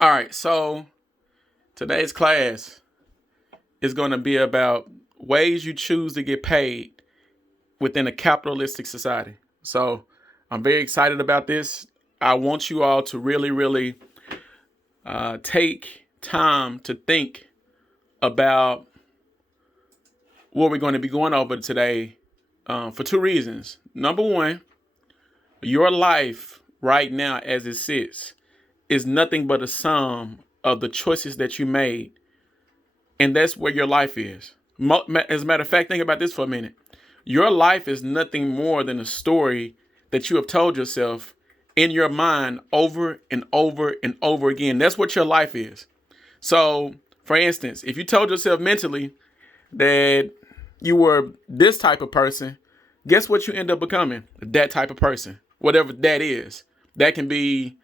All right, so today's class is going to be about ways you choose to get paid within a capitalistic society. So I'm very excited about this. I want you all to really take time to think about what we're going to be going over today for two reasons. Number one, your life right now as it sits is nothing but a sum of the choices that you made, and that's where your life is. As a matter of fact, think about this for a minute. Your life is nothing more than a story that you have told yourself in your mind over and over and over again. That's what your life is. So, for instance, if you told yourself mentally that you were this type of person, guess what you end up becoming? That type of person, whatever that is. That can be,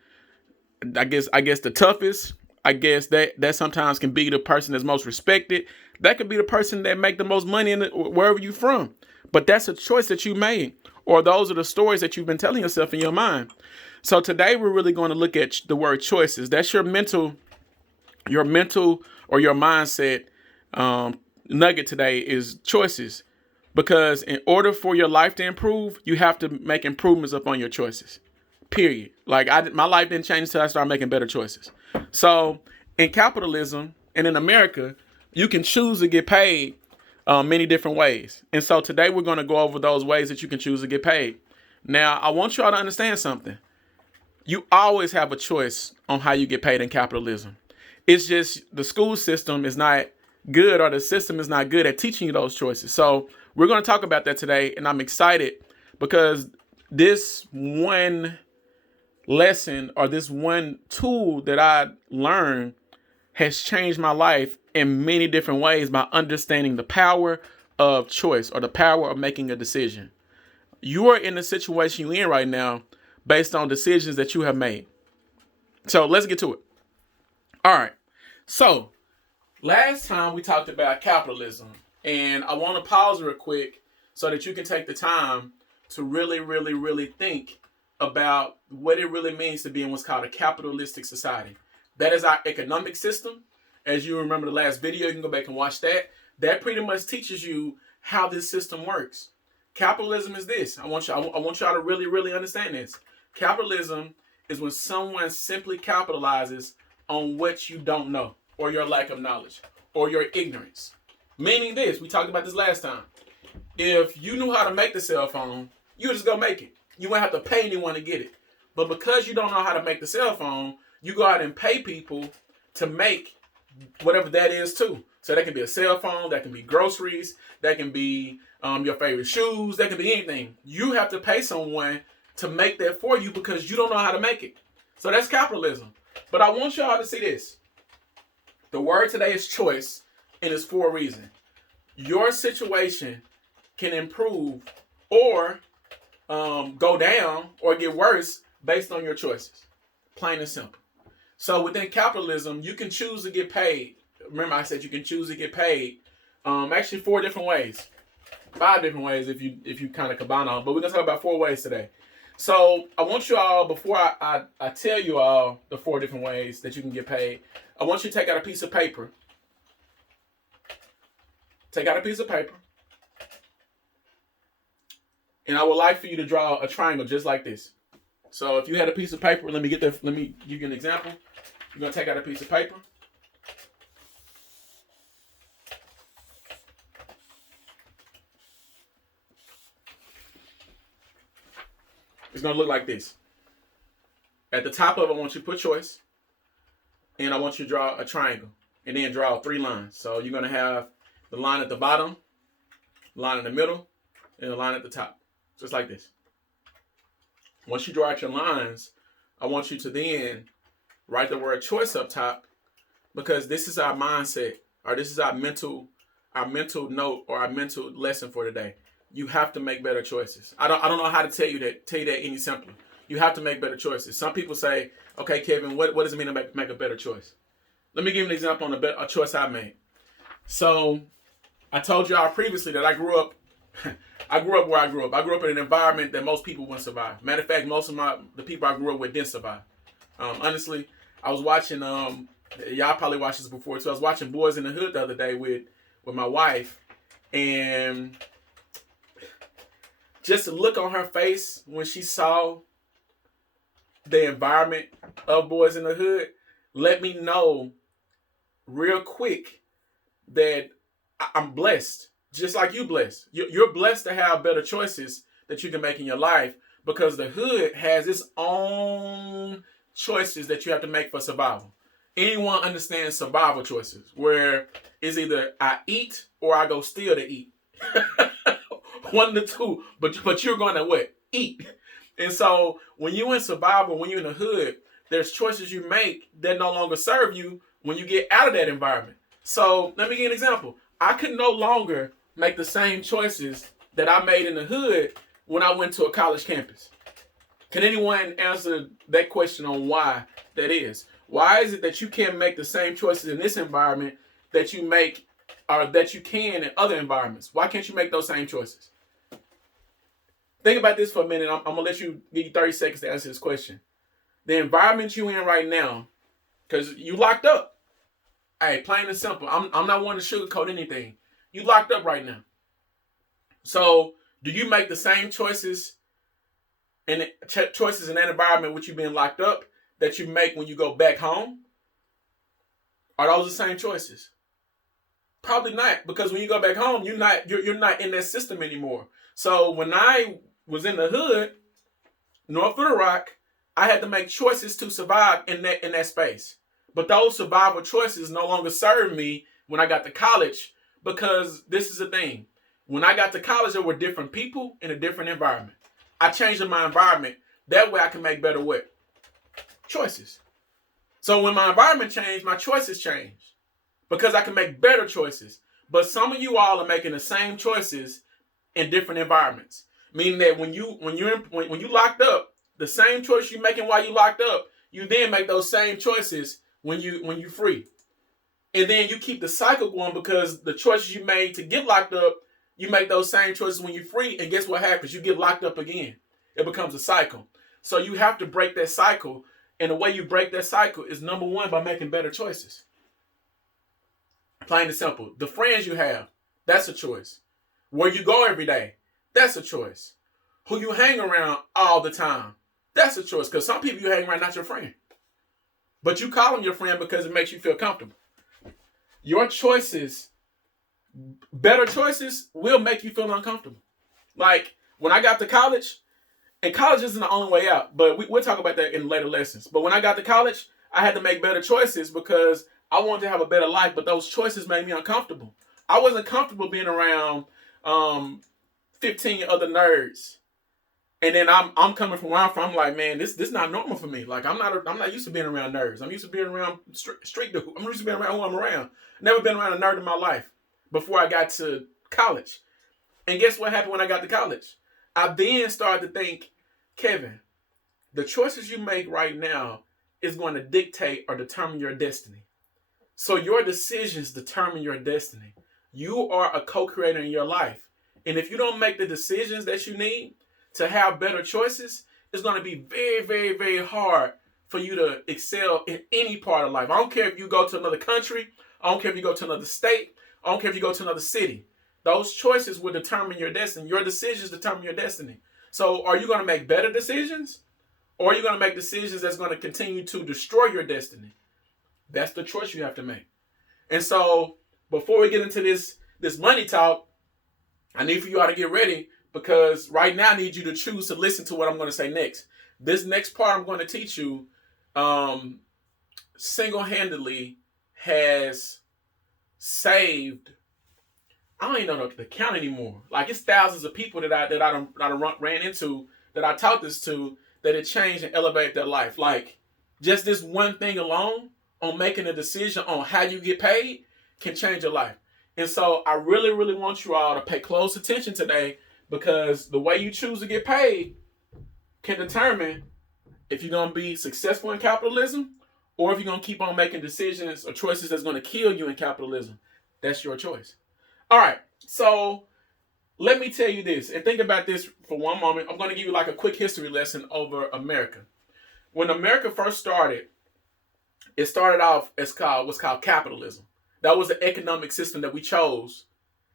I guess the toughest. I guess that sometimes can be the person that's most respected. That could be the person that make the most money wherever you're from. But that's a choice that you made, or those are the stories that you've been telling yourself in your mind. So today we're really going to look at the word choices. That's your mental or your mindset nugget today is choices. Because in order for your life to improve, you have to make improvements upon your choices. Period. Like my life didn't change until I started making better choices. So in capitalism and in America, you can choose to get paid many different ways. And so today we're going to go over those ways that you can choose to get paid. Now, I want y'all to understand something. You always have a choice on how you get paid in capitalism. It's just the school system is not good, or the system is not good at teaching you those choices. So we're going to talk about that today. And I'm excited because this one lesson or this one tool that I learned has changed my life in many different ways by understanding the power of choice or the power of making a decision. You are in the situation you're in right now based on decisions that you have made. So let's get to it. All right. So last time we talked about capitalism, and I want to pause real quick so that you can take the time to really think about what it really means to be in what's called a capitalistic society. That is our economic system. As you remember the last video, you can go back and watch that. That pretty much teaches you how this system works. Capitalism is this. I want y'all to really understand this. Capitalism is when someone simply capitalizes on what you don't know, or your lack of knowledge, or your ignorance. Meaning this, we talked about this last time. If you knew how to make the cell phone, you would just go make it. You wouldn't have to pay anyone to get it. But because you don't know how to make the cell phone, you go out and pay people to make whatever that is too. So that can be a cell phone, that can be groceries, that can be your favorite shoes, that can be anything. You have to pay someone to make that for you because you don't know how to make it. So that's capitalism. But I want y'all to see this. The word today is choice, and it's for a reason. Your situation can improve or go down or get worse based on your choices. Plain and simple. So within capitalism, you can choose to get paid. Remember, I said you can choose to get paid. Actually, 4 different ways, 5 different ways if you kind of combine them. But we're gonna talk about 4 ways today. So I want you all, before I tell you all the 4 different ways that you can get paid, I want you to take out a piece of paper. Take out a piece of paper. And I would like for you to draw a triangle just like this. So if you had a piece of paper, let me give you an example. You're going to take out a piece of paper. It's going to look like this. At the top of it, I want you to put choice. And I want you to draw a triangle. And then draw 3 lines. So you're going to have the line at the bottom, line in the middle, and the line at the top. Just like this. Once you draw out your lines, I want you to then write the word choice up top, because this is our mindset, or this is our mental note or our mental lesson for today. You have to make better choices. I don't know how to tell you that any simpler. You have to make better choices. Some people say, okay, Kevin, what does it mean to make a better choice? Let me give you an example on a choice I made. So I told y'all previously that I grew up where I grew up. I grew up in an environment that most people wouldn't survive. Matter of fact, most of the people I grew up with didn't survive. Honestly, I was watching y'all probably watched this before too. I was watching Boys in the Hood the other day with my wife, and just the look on her face when she saw the environment of Boys in the Hood let me know real quick that I'm blessed, just like you blessed. You're blessed to have better choices that you can make in your life because the hood has its own choices that you have to make for survival. Anyone understands survival choices, where it's either I eat or I go steal to eat. One of the two, but you're going to what? Eat. And so when you're in survival, when you're in the hood, there's choices you make that no longer serve you when you get out of that environment. So let me give you an example. I could no longer make the same choices that I made in the hood when I went to a college campus. Can anyone answer that question on why that is? Why is it that you can't make the same choices in this environment that you make or that you can in other environments? Why can't you make those same choices? Think about this for a minute. I'm going to let you give you 30 seconds to answer this question. The environment you're in right now, because you locked up. Hey, plain and simple. I'm not wanting to sugarcoat anything. You locked up right now. So, do you make the same choices in that environment which you've been locked up that you make when you go back home? Are those the same choices? Probably not, because when you go back home, you're not in that system anymore. So when I was in the hood, North Little Rock, I had to make choices to survive in that space. But those survival choices no longer serve me when I got to college, because this is the thing. When I got to college, there were different people in a different environment. I changed my environment. That way I can make better what? Choices. So when my environment changed, my choices changed. Because I can make better choices. But some of you all are making the same choices in different environments. Meaning that when you locked up, the same choice you're making while you locked up, you then make those same choices when you free. And then you keep the cycle going because the choices you made to get locked up, you make those same choices when you're free, and guess what happens? You get locked up again. It becomes a cycle. So you have to break that cycle, and the way you break that cycle is, number one, by making better choices. Plain and simple. The friends you have, that's a choice. Where you go every day, that's a choice. Who you hang around all the time, that's a choice. Because some people you hang around not your friend. But you call them your friend because it makes you feel comfortable. Your choices, better choices, will make you feel uncomfortable. Like when I got to college, and college isn't the only way out, but we'll talk about that in later lessons. But when I got to college, I had to make better choices because I wanted to have a better life, but those choices made me uncomfortable. I wasn't comfortable being around 15 other nerds. And then I'm coming from where I'm from. I'm like, man, this not normal for me. Like I'm not used to being around nerds. I'm used to being around street dude. I'm used to being around who I'm around. Never been around a nerd in my life before I got to college. And guess what happened when I got to college? I then started to think, Kevin, the choices you make right now is going to dictate or determine your destiny. So your decisions determine your destiny. You are a co-creator in your life. And if you don't make the decisions that you need to have better choices, it's going to be very, very, very hard for you to excel in any part of life. I don't care if you go to another country. I don't care if you go to another state. I don't care if you go to another city. Those choices will determine your destiny. Your decisions determine your destiny. So are you going to make better decisions? Or are you going to make decisions that's going to continue to destroy your destiny? That's the choice you have to make. And so before we get into this money talk, I need for you all to get ready, because right now I need you to choose to listen to what I'm going to say next. This next part I'm going to teach you single-handedly has saved, I don't even know the count anymore. Like it's thousands of people that I ran into, that I taught this to, that it changed and elevated their life. Like just this one thing alone on making a decision on how you get paid can change your life. And so I really, really want you all to pay close attention today, because the way you choose to get paid can determine if you're going to be successful in capitalism or if you're going to keep on making decisions or choices that's going to kill you in capitalism. That's your choice. All right. So let me tell you this, and think about this for one moment. I'm going to give you like a quick history lesson over America. When America first started, It started off as what's called capitalism. That was the economic system that we chose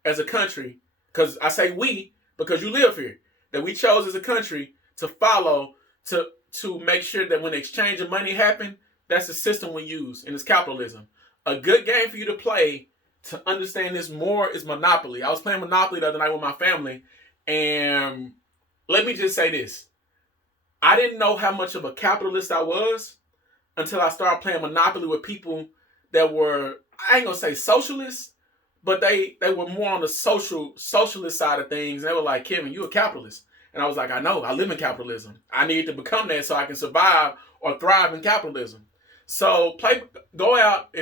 as a country. Because I say we because you live here. That we chose as a country to follow to make sure that when the exchange of money happened, that's the system we use, and it's capitalism. A good game for you to play to understand this more is Monopoly. I was playing Monopoly the other night with my family, and let me just say this. I didn't know how much of a capitalist I was until I started playing Monopoly with people that were, I ain't gonna say socialists, but they were more on the socialist side of things. They were like, Kevin, you a capitalist. And I was like, I know, I live in capitalism. I need to become that so I can survive or thrive in capitalism. So go out,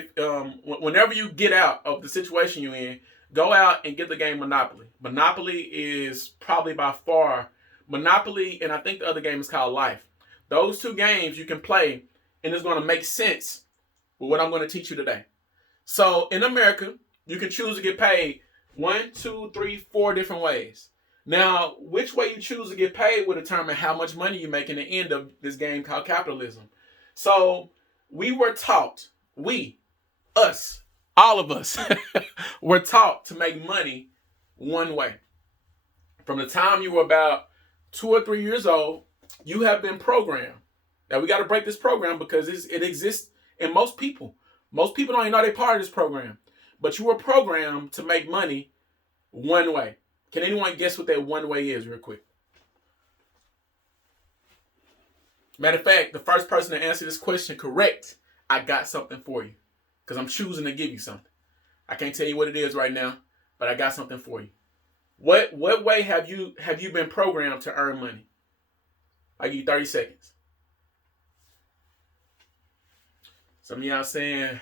whenever you get out of the situation you're in, go out and get the game Monopoly. Monopoly is probably by far, Monopoly, and I think the other game is called Life. Those two games you can play, and it's going to make sense with what I'm going to teach you today. So in America, you can choose to get paid 1, 2, 3, 4 different ways. Now, which way you choose to get paid will determine how much money you make in the end of this game called capitalism. So we were taught, us, all of us, were taught to make money one way. From the time you were about 2 or 3 years old, you have been programmed. Now, we got to break this program because it exists in most people. Most people don't even know they're part of this program. But you were programmed to make money one way. Can anyone guess what that one way is real quick? Matter of fact, the first person to answer this question correct, I got something for you. Because I'm choosing to give you something. I can't tell you what it is right now, but I got something for you. What way have you been programmed to earn money? I give you 30 seconds. Some of y'all saying,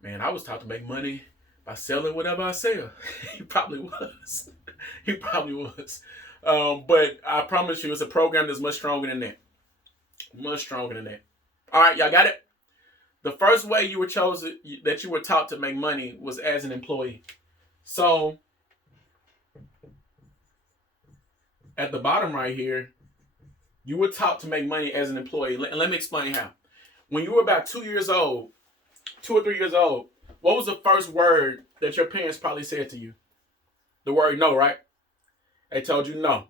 man, I was taught to make money by selling whatever I sell. He probably was. He probably was. But I promise you, it's a program that's much stronger than that. Much stronger than that. All right, y'all got it? The first way you were chosen, that you were taught to make money, was as an employee. So, at the bottom right here, you were taught to make money as an employee. Let me explain how. When you were about 2 years old, 2 or 3 years old, what was the first word that your parents probably said to you? The word no, right? They told you no.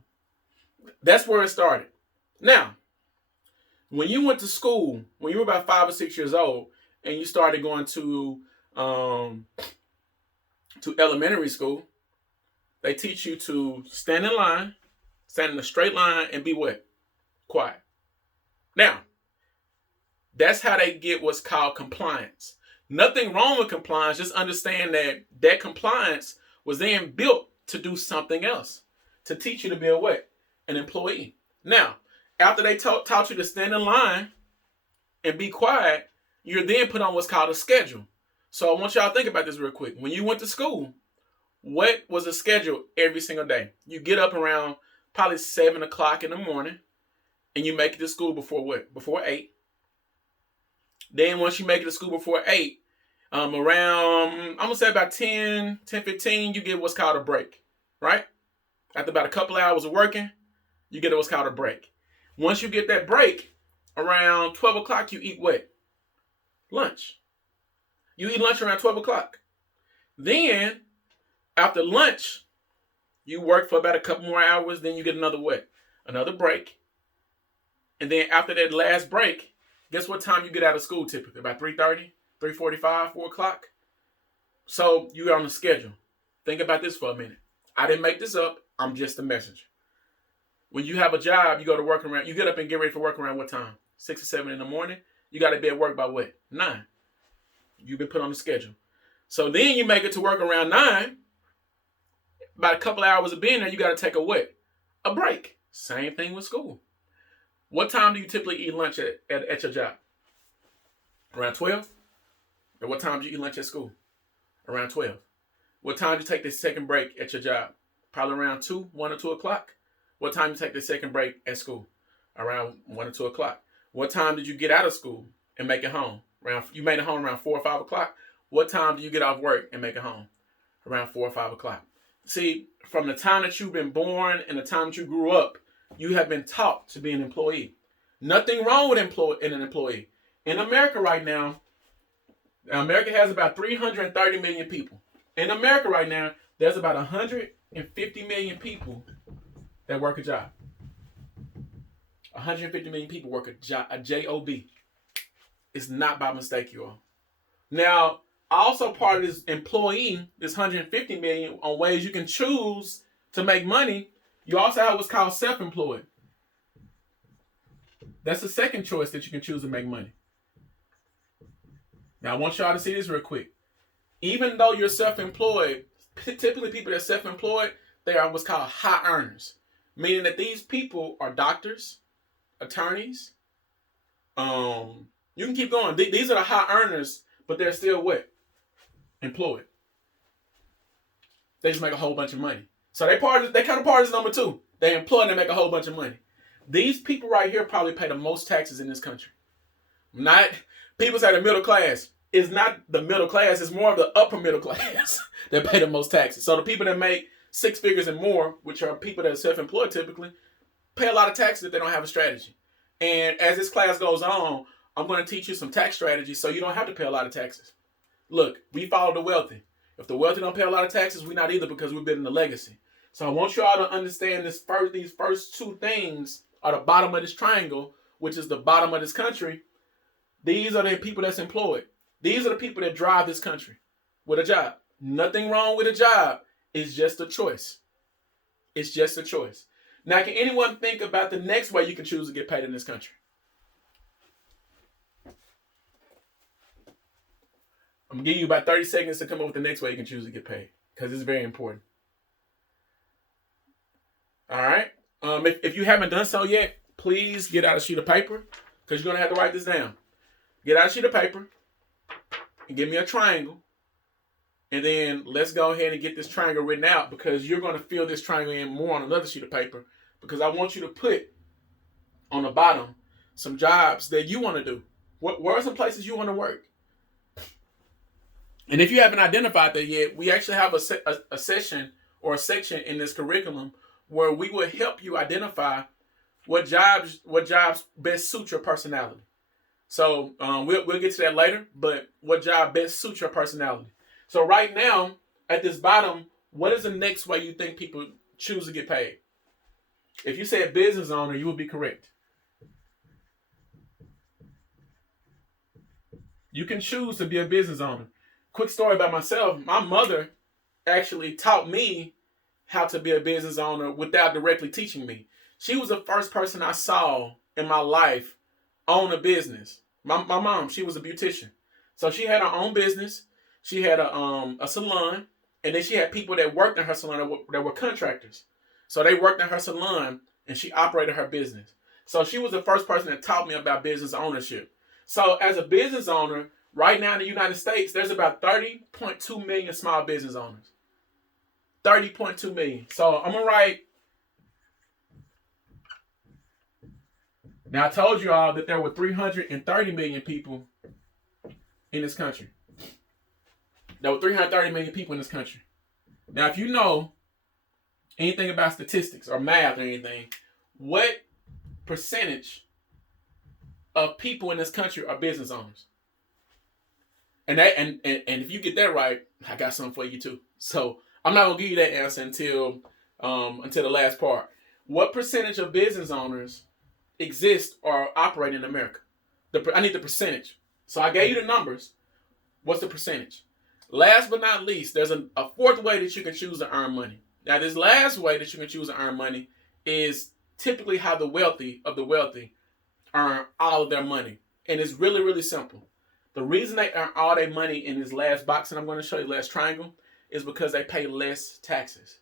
That's where it started. Now, when you went to school, when you were about 5 or 6 years old, and you started going to elementary school, they teach you to stand in line, stand in a straight line, and be what? Quiet. Now, that's how they get what's called compliance. Nothing wrong with compliance. Just understand that compliance was then built to do something else, to teach you to be a what? An employee. Now, after they taught you to stand in line and be quiet, you're then put on what's called a schedule. So I want y'all to think about this real quick. When you went to school, what was the schedule every single day? You get up around probably 7 o'clock in the morning, and you make it to school before what? Before 8. Then once you make it to school before 8, around, I'm going to say about 10:15, you get what's called a break, right? After about a couple of hours of working, you get what's called a break. Once you get that break, around 12 o'clock, you eat what? Lunch. You eat lunch around 12 o'clock. Then, after lunch, you work for about a couple more hours, then you get another what? Another break. And then after that last break, guess what time you get out of school typically? About 3:30, 3:45, 4 o'clock? So you're on the schedule. Think about this for a minute. I didn't make this up. I'm just a messenger. When you have a job, you go to work around, you get up and get ready for work around what time? 6 or 7 in the morning. You got to be at work by what? 9. You've been put on the schedule. So then you make it to work around 9. About a couple hours of being there, you got to take a what? A break. Same thing with school. What time do you typically eat lunch at your job? Around 12? And what time do you eat lunch at school? Around 12. What time do you take the second break at your job? Probably around 1 or 2 o'clock. What time do you take the second break at school? Around 1 or 2 o'clock. What time did you get out of school and make it home? You made it home around 4 or 5 o'clock. What time do you get off work and make it home? Around 4 or 5 o'clock. See, from the time that you've been born and the time that you grew up, you have been taught to be an employee. Nothing wrong with an employee. In America right now, Now, America has about 330 million people. In America right now, there's about 150 million people that work a job. 150 million people work a job. It's not by mistake, you all. Now, also part of this employee, this 150 million, on ways you can choose to make money, you also have what's called self-employed. That's the second choice that you can choose to make money. Now, I want y'all to see this real quick. Even though you're self-employed, typically people that are self-employed, they are what's called high earners, meaning that these people are doctors, attorneys. You can keep going. These are the high earners, but they're still what? Employed. They just make a whole bunch of money. So they kind of part is number two. They employ and they make a whole bunch of money. These people right here probably pay the most taxes in this country. Not people say the middle class. It's not the middle class. It's more of the upper middle class that pay the most taxes. So the people that make six figures and more, which are people that are self-employed typically, pay a lot of taxes if they don't have a strategy. And as this class goes on, I'm going to teach you some tax strategies so you don't have to pay a lot of taxes. Look, we follow the wealthy. If the wealthy don't pay a lot of taxes, we not either, because we're building a legacy. So I want you all to understand these first two things are the bottom of this triangle, which is the bottom of this country. These are the people that's employed. These are the people that drive this country with a job. Nothing wrong with a job. It's just a choice. It's just a choice. Now, can anyone think about the next way you can choose to get paid in this country? I'm going to give you about 30 seconds to come up with the next way you can choose to get paid, because it's very important. All right? If you haven't done so yet, please get out a sheet of paper, because you're going to have to write this down. Get out a sheet of paper and give me a triangle. And then let's go ahead and get this triangle written out, because you're going to fill this triangle in more on another sheet of paper, because I want you to put on the bottom some jobs that you want to do. Where are some places you want to work? And if you haven't identified that yet, we actually have a session or a section in this curriculum where we will help you identify what jobs best suit your personality. So we'll get to that later, but what job best suits your personality? So right now, at this bottom, what is the next way you think people choose to get paid? If you say a business owner, you will be correct. You can choose to be a business owner. Quick story about myself. My mother actually taught me how to be a business owner without directly teaching me. She was the first person I saw in my life own a business. My mom, she was a beautician. So she had her own business. She had a salon, and then she had people that worked in her salon that were contractors. So they worked in her salon, and she operated her business. So she was the first person that taught me about business ownership. So as a business owner, right now in the United States, there's about 30.2 million small business owners. 30.2 million. So I'm going to write. Now, I told you all that there were 330 million people in this country. There were 330 million people in this country. Now, if you know anything about statistics or math or anything, what percentage of people in this country are business owners? And if you get that right, I got something for you too. So I'm not gonna give you that answer until the last part. What percentage of business owners exist or operate in America? I need the percentage. So I gave you the numbers. What's the percentage? Last but not least, there's a fourth way that you can choose to earn money. Now, this last way that you can choose to earn money is typically how the wealthy earn all of their money. And it's really, really simple. The reason they earn all their money in this last box, and I'm going to show you last triangle, is because they pay less taxes.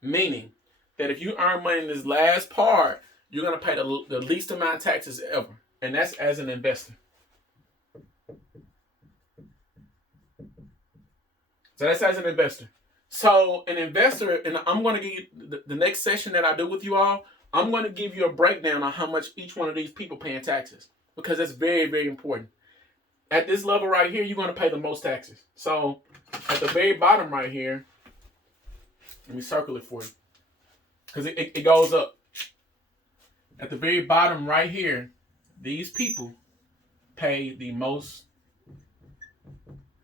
Meaning that if you earn money in this last part, you're going to pay the least amount of taxes ever. And that's as an investor. So that's as an investor. So an investor, and I'm going to give you the next session that I do with you all, I'm going to give you a breakdown on how much each one of these people pay in taxes, because that's very, very important. At this level right here, you're going to pay the most taxes. So at the very bottom right here, let me circle it for you, because it goes up. At the very bottom right here, these people pay the most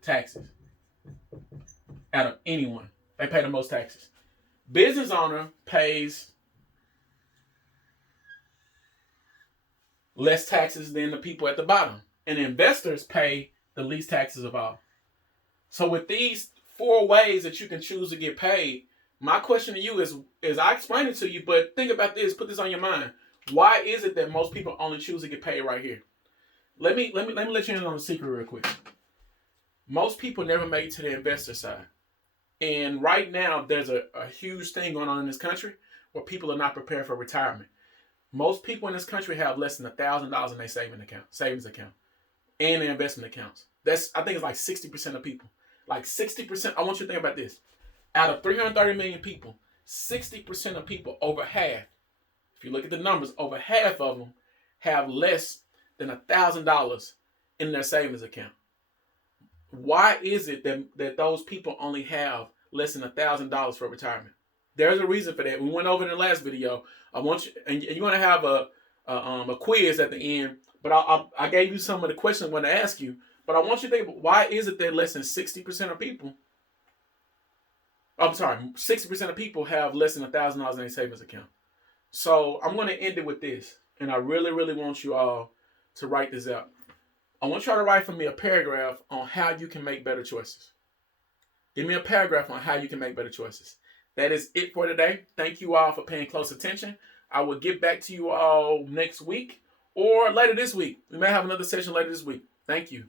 taxes out of anyone. They pay the most taxes. Business owner pays less taxes than the people at the bottom. And investors pay the least taxes of all. So with these 4 ways that you can choose to get paid, my question to you is I explained it to you, but think about this, put this on your mind. Why is it that most people only choose to get paid right here? Let me let you in on a secret real quick. Most people never make it to the investor side. And right now, there's a huge thing going on in this country where people are not prepared for retirement. Most people in this country have less than $1,000 in their savings account, and their investment accounts. I think it's like 60% of people. Like 60%. I want you to think about this. Out of 330 million people, 60% of people, over half, if you look at the numbers, over half of them have less than $1,000 in their savings account. Why is it that those people only have less than $1,000 for retirement? There's a reason for that. We went over in the last video. I want you, and you want to have a quiz at the end. But I gave you some of the questions I want to ask you. But I want you to think about why is it that less than 60% of people, 60% of people have less than $1,000 in their savings account. So I'm going to end it with this, and I really, really want you all to write this out. I want y'all to write for me a paragraph on how you can make better choices. Give me a paragraph on how you can make better choices. That is it for today. Thank you all for paying close attention. I will get back to you all next week or later this week. We may have another session later this week. Thank you.